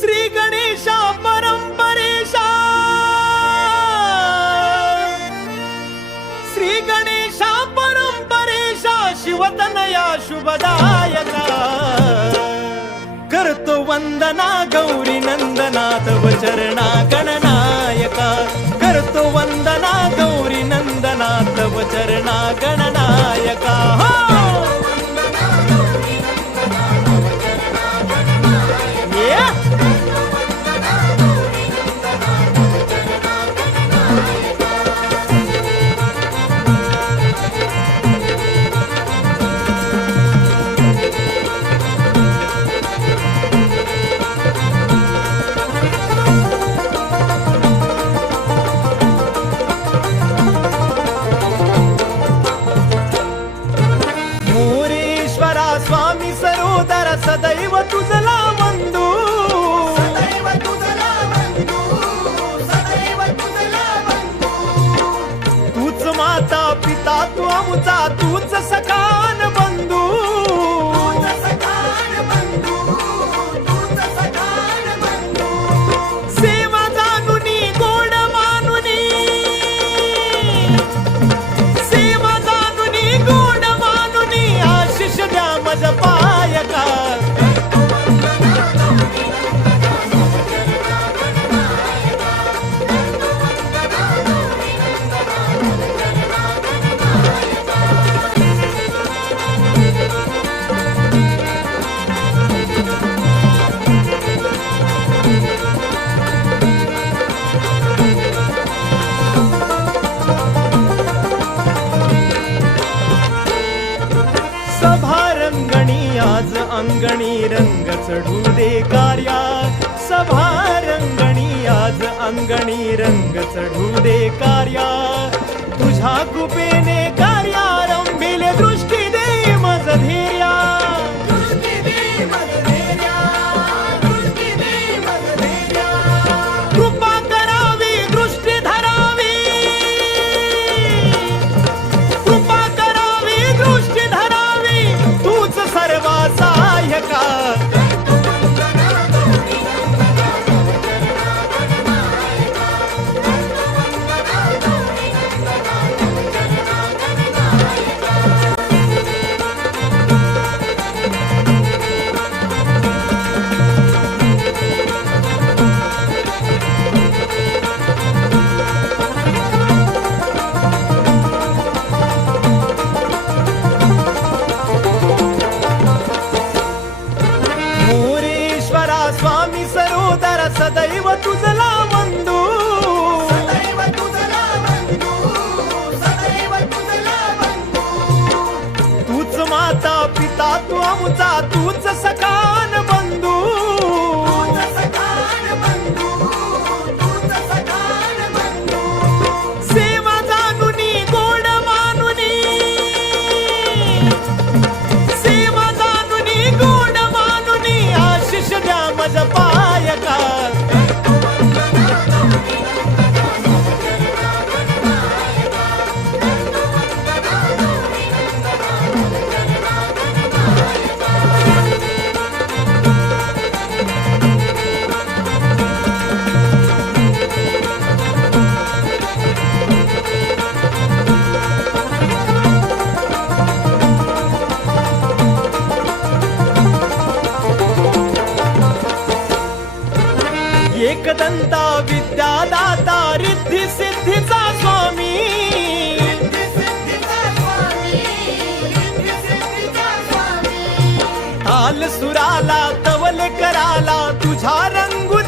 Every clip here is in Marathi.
श्री गणेशा परंपरेशा. श्री गणेशा परंपरेशा शिवतनया शुभदायका. करतो वंदना गौरी नंदना तव चरणा गणनायका करतो वंदना गौरी नंदना तव चरणा गणनायका तुझा तूच आज अंगणी रंग चढू दे कार्या. सभा रंगणी आज अंगणी रंग चढू दे कार्या. तुझ्या कृपेने का अनंता विद्यादाता रिद्धी सिद्धीचा स्वामी. ताल सुराला तवल कराला तुझा रंगू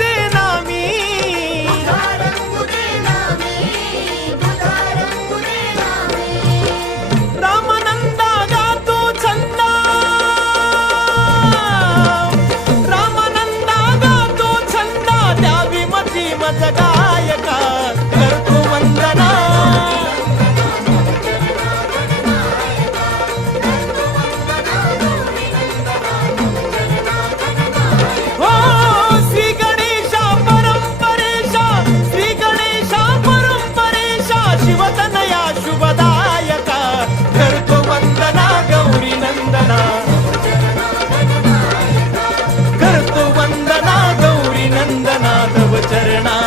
eterna